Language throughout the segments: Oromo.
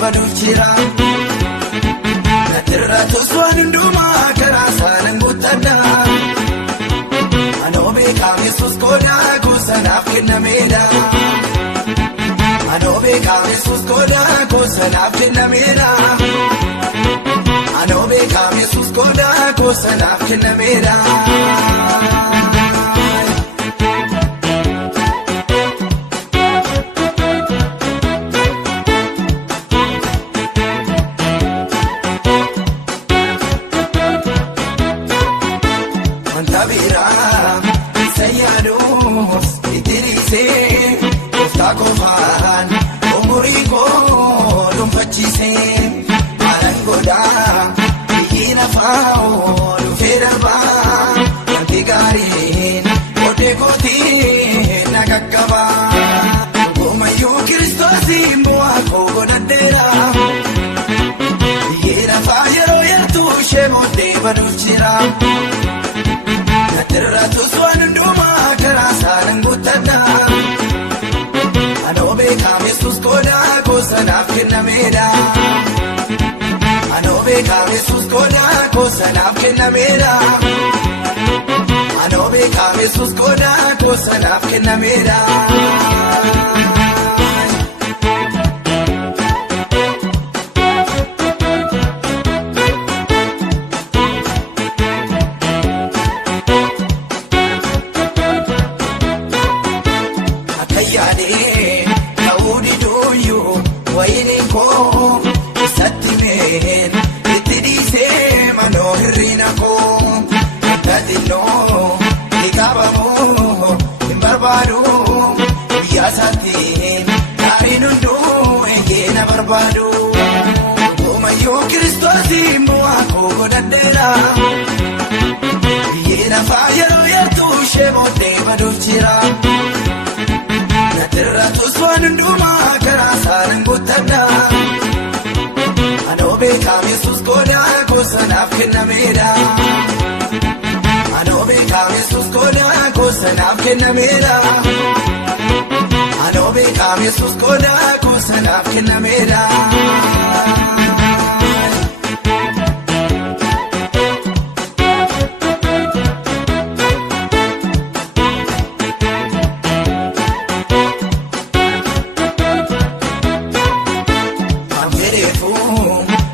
Badufira Natirra toswan nduma karasana ngutada Anobe kamesus koda kusanaf kinameda Anobe kamesus koda kusanaf kinameda Anobe kamesus koda kusanaf kinameda Kofan umurigo lumfachise arangoda bigina fao luferaba antigarin odegoti nagakaba gomayu kristosi moako godadera bigina fayero yertu shemote baduchira naterra tuswan nduma karasa nangutada Anobe kamesus koda kosanaf kinameda Anobe kamesus koda kosanaf kinameda Anobe kamesus koda kosanaf kinameda Gomayu Kristosi moako godadera Yena fayero yertu shemote badufira Natirra toswan nduma karasana ngutada Anobe kamesus koda kosanaf kinameda Anobe kamesus koda kosanaf kinameda Anobe kamesus koda kosanaf kinameda Amberefu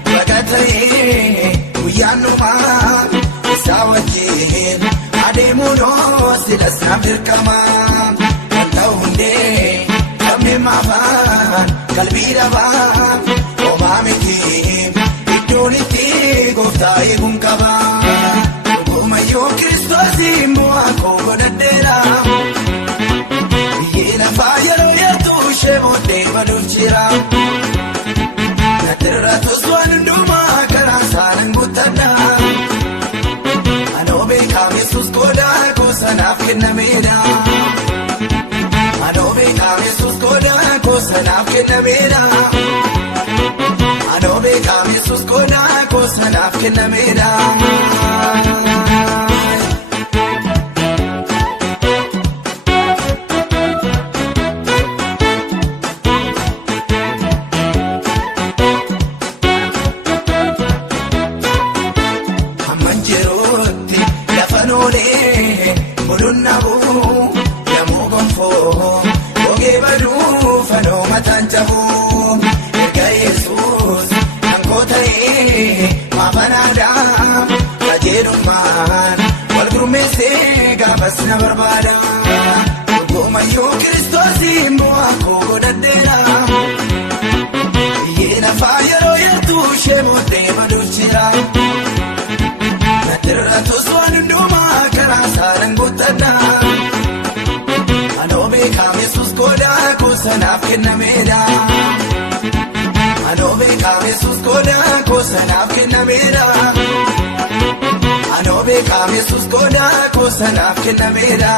bagataye uyanuma sawajin ademuno silasnafir kama Hunde kame mafan kalbira ba omamiti idoliti goftai bunkaba gomayu kristosi moako godadera yena fayero yertu shemote badufira natirra toswan nduma karasana ngutada Anobe kamesus koda kosanaf kinameda Anobe kamesus koda kosanaf kinameda Anobe kamesus koda kosanaf kinameda Amanjerotti lafanole mulunnabu yamugonfo Ogebadu fano matanjabu Erga Yesus nankotae mafanada Kajedumman walgrumese gabasna barbada Gomayu Kristosi moako godadera Yena fayero yertu shemote badufira Natirra toswan nduma karasana ngutada kadhadha Anoo beekaam Yesuus goodaa koo sanaaf kennameedha Anoo beekaam Yesuus goodaa koo sanaaf kennameedha Anoo beekaam Yesuus goodaa koo sanaaf kennameedha